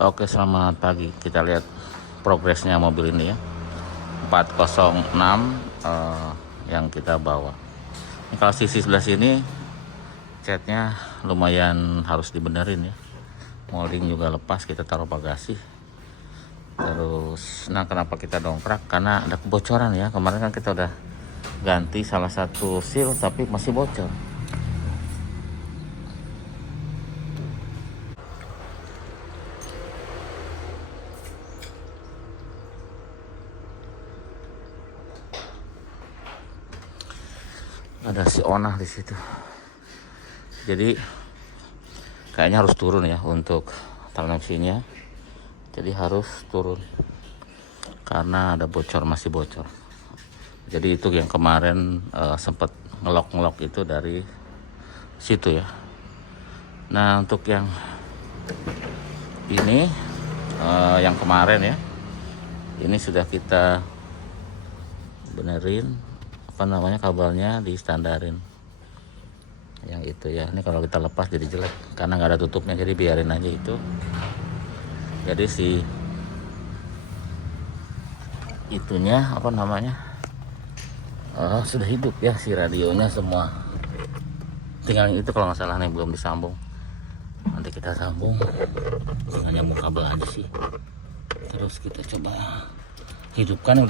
Oke, selamat pagi. Kita lihat progresnya mobil ini ya. 406 yang kita bawa. Ini kalau sisi sebelah sini catnya lumayan harus dibenerin ya. Molding juga lepas, kita taruh bagasi. Terus, nah kenapa kita dongkrak? Karena ada kebocoran ya. Kemarin kan kita udah ganti salah satu seal tapi masih bocor. Ada si Onah di situ. Jadi kayaknya harus turun ya untuk transmisinya. Jadi harus turun karena ada bocor, masih bocor. Jadi itu yang kemarin sempat ngelok itu dari situ ya. Nah untuk yang ini yang kemarin ya, ini sudah kita benerin kabelnya di standarin yang itu ya. Ini kalau kita lepas jadi jelek karena nggak ada tutupnya, jadi biarin aja itu. Jadi si itunya sudah hidup ya, si radionya semua. Tinggal yang itu kalau nggak salah nih belum disambung, nanti kita sambung, tinggal nyambung kabel aja sih. Terus kita coba hidupkan.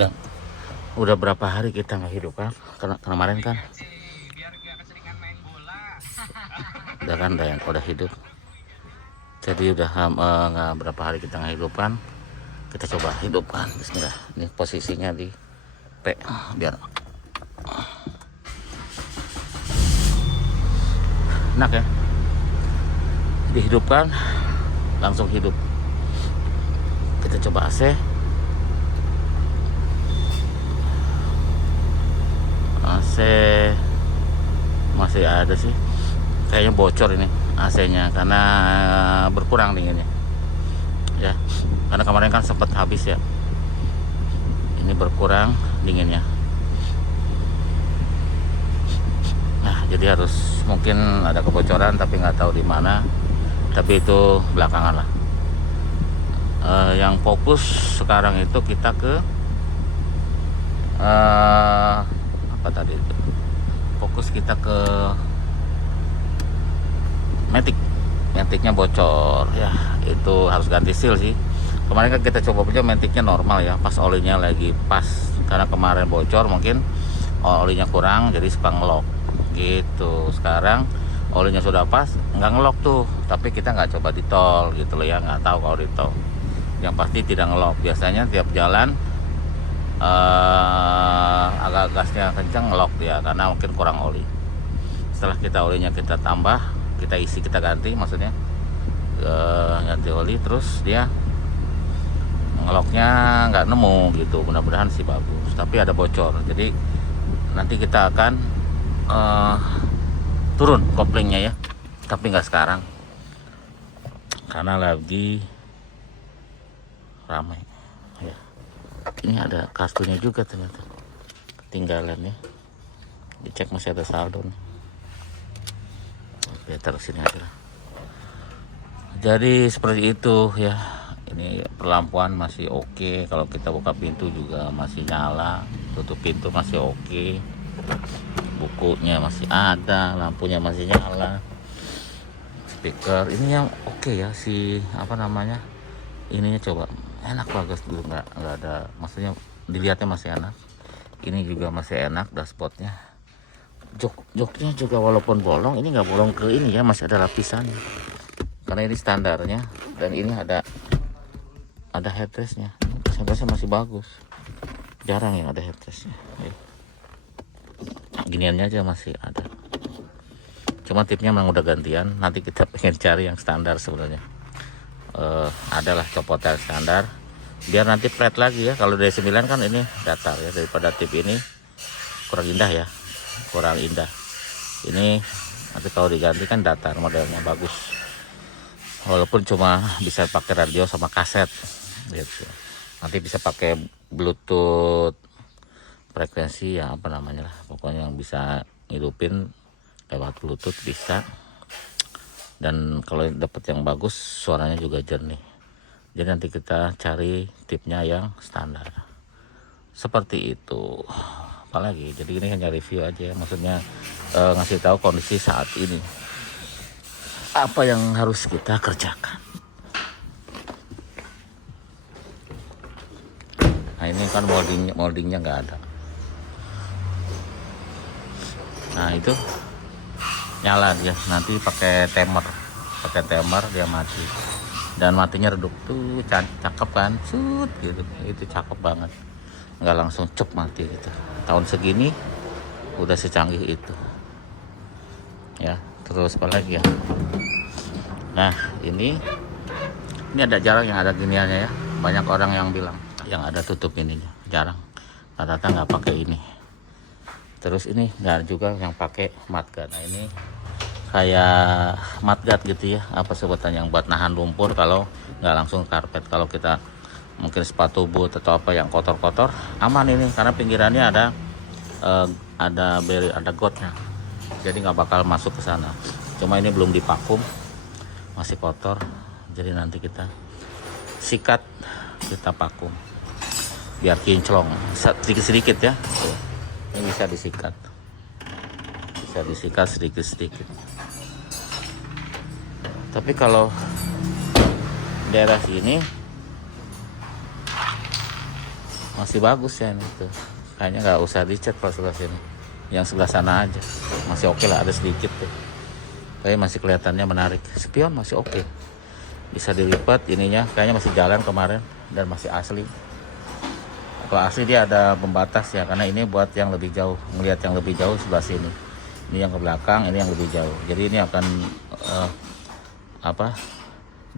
Udah berapa hari kita nggak hidupkan, karena kemarin kan udah hidup. Jadi udah nggak berapa hari kita nggak hidupkan. Kita coba hidupkan. Bismillah. Ini posisinya di P biar enak ya. Dihidupkan langsung hidup. Kita coba AC. AC masih ada sih, kayaknya bocor ini AC-nya karena berkurang dinginnya ya, karena kemarin kan sempat habis ya. Ini berkurang dinginnya. Nah jadi harus, mungkin ada kebocoran tapi nggak tahu di mana, tapi itu belakangan lah. Yang fokus sekarang itu kita ke apa tadi itu, fokus kita ke Maticnya bocor ya, itu harus ganti seal sih. Kemarin kan kita coba punya Maticnya normal ya, pas olinya lagi pas, karena kemarin bocor mungkin olinya kurang jadi suka ngelok gitu. Sekarang olinya sudah pas, nggak ngelok tuh, tapi kita nggak coba di tol gitu loh ya, nggak tahu kalau di tol. Yang pasti tidak ngelok, biasanya tiap jalan agak gasnya kencang ngelok dia karena mungkin kurang oli. Setelah olinya kita tambah, kita isi, kita ganti, maksudnya ganti oli, terus dia ngeloknya nggak nemu gitu. Mudah-mudahan sih bagus, tapi ada bocor. Jadi nanti kita akan turun koplingnya ya, tapi nggak sekarang karena lagi ramai ya. Ini ada kartunya juga ternyata ketinggalan ya, dicek masih ada saldo nih. Oke, taruh sini aja lah. Jadi seperti itu ya. Ini perlampuan masih oke, kalau kita buka pintu juga masih nyala, tutup pintu masih oke, bukunya masih ada, lampunya masih nyala, speaker ini yang oke ya, si ininya coba enak, bagus dulu, nggak ada, maksudnya dilihatnya masih enak. Ini juga masih enak dashboardnya. Joknya juga walaupun bolong, ini nggak bolong ke ini ya, masih ada lapisan karena ini standarnya. Dan ini ada headrestnya. Headrestnya masih bagus, jarang yang ada headrestnya ya. Giniannya aja masih ada, cuma tipnya memang udah gantian. Nanti kita pengen cari yang standar sebenarnya. Adalah copotan standar biar nanti flat lagi ya. Kalau dari 9 kan ini datar ya, daripada tip ini kurang indah ya, kurang indah. Ini nanti kalau diganti kan datar, modelnya bagus, walaupun cuma bisa pakai radio sama kaset gitu. Nanti bisa pakai bluetooth, frekuensi ya lah, pokoknya yang bisa ngidupin lewat bluetooth bisa. Dan kalau dapat yang bagus, suaranya juga jernih. Jadi nanti kita cari tipnya yang standar seperti itu. Apalagi jadi ini hanya review aja ya, maksudnya ngasih tahu kondisi saat ini apa yang harus kita kerjakan. Nah ini kan moldingnya nggak ada. Nah itu nyala dia, nanti pakai timer dia mati, dan matinya redup tuh, cakep kan, gitu, itu cakep banget, nggak langsung cep mati gitu. Tahun segini udah secanggih itu ya. Terus apa lagi ya, nah ini ada jarang yang ada giniannya ya, banyak orang yang bilang yang ada tutup ininya, jarang, rata-rata nggak pakai ini. Terus ini nggak juga yang pakai mudguard. Nah ini kayak mudguard gitu ya, apa sebutannya, yang buat nahan lumpur kalau nggak langsung karpet. Kalau kita mungkin sepatu boot atau apa yang kotor-kotor, aman ini karena pinggirannya ada gotnya, jadi nggak bakal masuk ke sana. Cuma ini belum dipakum, masih kotor, jadi nanti kita sikat, kita pakum biar kinclong sedikit-sedikit ya. Ini bisa disikat sedikit-sedikit. Tapi kalau daerah sini masih bagus ya ini tuh. Kayaknya nggak usah dicat pas sebelah sini. Yang sebelah sana aja masih oke lah, ada sedikit tuh. Tapi masih kelihatannya menarik. Spion masih oke. Bisa dilipat ininya, kayaknya masih jalan kemarin dan masih asli. Kalau asli dia ada pembatas ya, karena ini buat yang lebih jauh, melihat yang lebih jauh sebelah sini. Ini yang ke belakang, ini yang lebih jauh. Jadi ini akan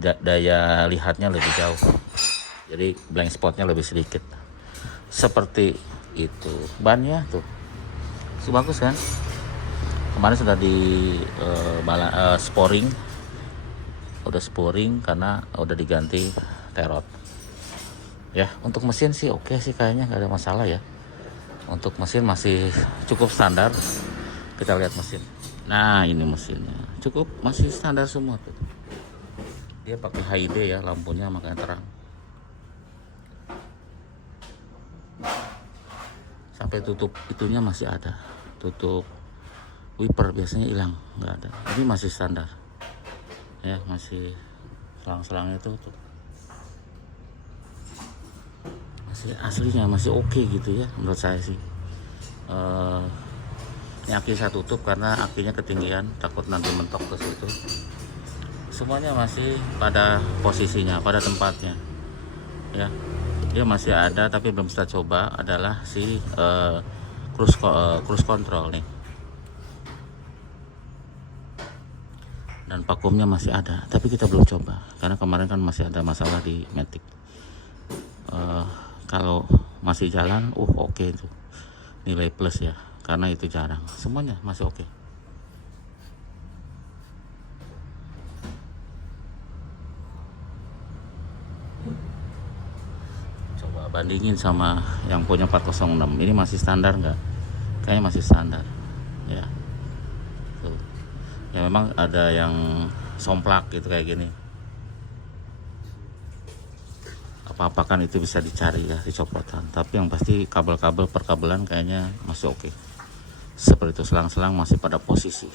daya lihatnya lebih jauh. Jadi blank spotnya lebih sedikit. Seperti itu. Bannya tuh, bagus kan? Kemarin sudah di sporing, udah sporing karena udah diganti terot. Ya, untuk mesin sih oke sih, kayaknya nggak ada masalah ya. Untuk mesin masih cukup standar. Kita lihat mesin. Nah, ini mesinnya cukup masih standar semua tuh. Dia pakai HD ya, lampunya makanya terang. Sampai tutup itunya masih ada. Tutup wiper biasanya hilang, nggak ada. Ini masih standar. Ya, masih selang-selangnya tuh. Masih aslinya masih oke gitu ya menurut saya sih. Ini aki saya tutup karena akinya ketinggian, takut nanti mentok ke situ. Semuanya masih pada posisinya, pada tempatnya ya. Dia masih ada, tapi belum kita coba adalah si cruise control nih, dan vakumnya masih ada, tapi kita belum coba karena kemarin kan masih ada masalah di Matic. Kalau masih jalan, oke itu nilai plus ya, karena itu jarang. Semuanya masih oke. Coba bandingin sama yang punya 406. Ini masih standar nggak? Kayaknya masih standar ya. Tuh. Ya memang ada yang somplak gitu kayak gini. Apa-apa kan itu bisa dicari ya, dicopotan. Tapi yang pasti kabel-kabel perkabelan kayaknya masih oke. Seperti itu, selang-selang masih pada posisi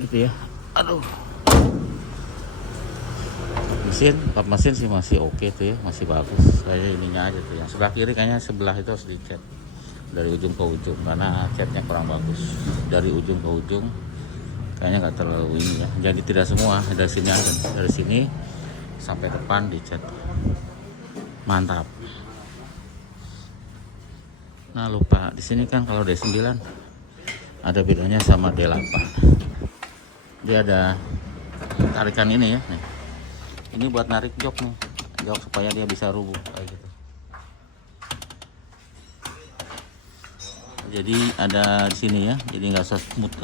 gitu ya. Aduh, mesin sih masih oke tuh ya, masih bagus. Kayaknya ininya aja tuh, yang sebelah kiri kayaknya sebelah itu harus dicat dari ujung ke ujung karena catnya kurang bagus. Dari ujung ke ujung kayaknya nggak terlalu ini ya. Jadi tidak semua, dari sini aja, dari sini sampai depan dicat. Mantap. Nah lupa, di sini kan kalau D9 ada bedanya sama D8. Dia ada tarikan ini ya nih. Ini buat narik jok nih, jok supaya dia bisa rubuh kayak gitu. Jadi ada di sini ya, jadi nggak usah smooth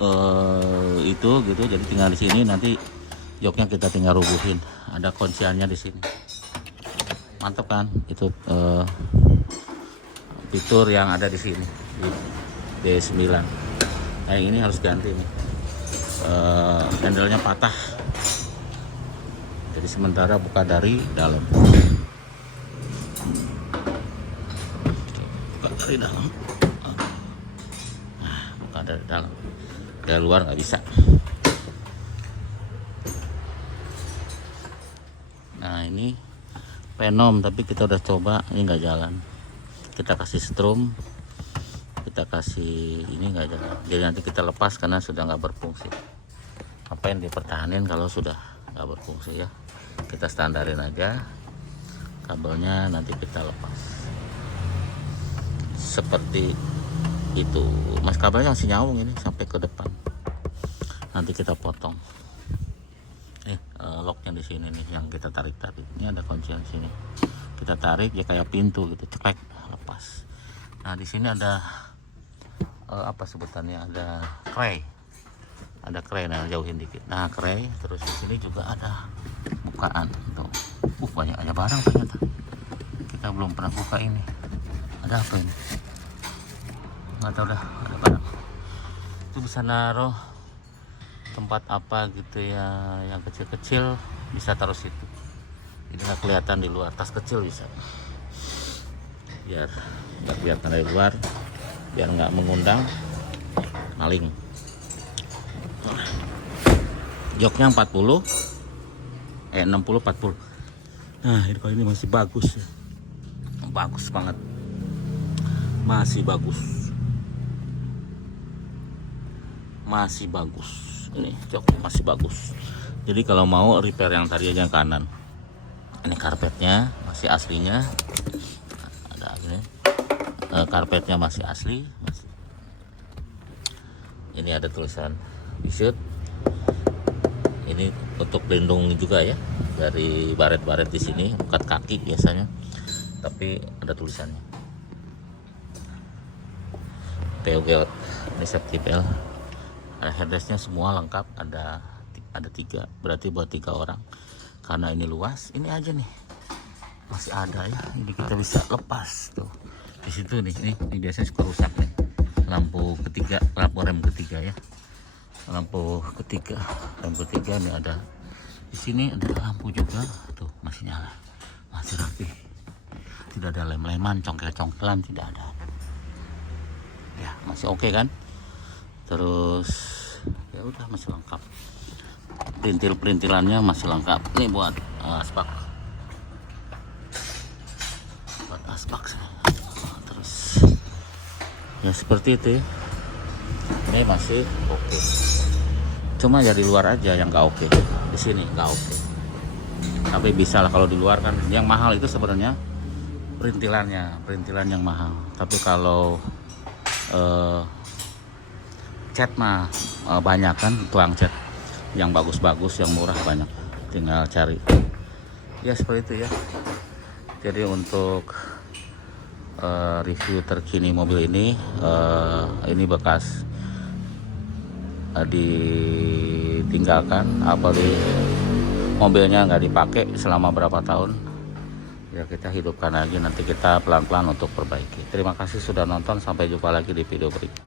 itu gitu. Jadi tinggal di sini, nanti joknya kita tinggal rubuhin. Ada kunciannya di sini. Mantap kan? Itu fitur yang ada di sini di D9. Nah ini harus ganti nih. Handle-nya patah. Jadi sementara buka dari dalam. Buka dari dalam. Nah, buka dari dalam. Dari luar nggak bisa. Nah ini Venom, tapi kita udah coba, ini nggak jalan. Kita kasih strum, kita kasih ini nggak jalan. Jadi nanti kita lepas karena sudah nggak berfungsi. Apa yang dipertahanin kalau sudah nggak berfungsi ya? Kita standarin aja kabelnya, nanti kita lepas seperti itu. Mas, kabelnya masih nyambung ini sampai ke depan. Nanti kita potong. Locknya di sini nih yang kita tarik tadi. Ini ada kuncian di sini. Kita tarik ya kayak pintu gitu, ceklek, lepas. Nah di sini ada apa sebutannya? Ada kray. Ada kray, nah jauhin dikit. Nah kray, terus di sini juga ada bukaan. Tuh. Banyak aja barang ternyata. Kita belum pernah buka ini. Ada apa ini? Nggak tahu dah. Ada barang. Itu bisa naruh tempat apa gitu ya, yang kecil-kecil bisa taruh situ. Jadi nggak kelihatan di luar. Tas kecil bisa. Biar nggak kelihatan dari luar. Biar nggak mengundang maling. Joknya 40, 60-40. Nah ini kalau ini masih bagus ya. Bagus banget. Masih bagus. Masih bagus. Ini joknya masih bagus. Jadi kalau mau repair yang tadi aja yang kanan. Ini karpetnya masih aslinya. Ada ini. Karpetnya masih asli. Ini ada tulisan Bisut. Ini untuk pelindung juga ya dari baret-baret di sini, bukan kaki biasanya, tapi ada tulisannya. POG ini safety belt. Ada headrestnya semua lengkap, ada 3, berarti buat 3 orang. Karena ini luas, ini aja nih masih ada ya. Ini kita bisa lepas tuh di situ nih. Ini biasanya suka rusak nih. Lampu ketiga, lampu rem ketiga ya. Lampu ketiga, rem ketiga ini ada. Di sini ada lampu juga tuh, masih nyala, masih rapi. Tidak ada lem-leman, congkel-congkelan tidak ada. Ya masih oke kan? Terus ya udah masih lengkap. Perintil-perintilannya masih lengkap. Ini buat asbak. Buat asbak. Terus ya seperti itu ya. Ini masih oke. Cuma ya di luar aja yang nggak oke. Di sini nggak oke. Tapi bisa lah kalau di luar kan. Yang mahal itu sebenarnya perintilan yang mahal. Tapi kalau cat mah banyak kan, tuang cat yang bagus-bagus, yang murah banyak, tinggal cari ya seperti itu ya. Jadi untuk review terkini mobil ini bekas ditinggalkan, mobilnya nggak dipakai selama berapa tahun ya, kita hidupkan lagi, nanti kita pelan-pelan untuk perbaiki. Terima kasih sudah nonton, sampai jumpa lagi di video berikutnya.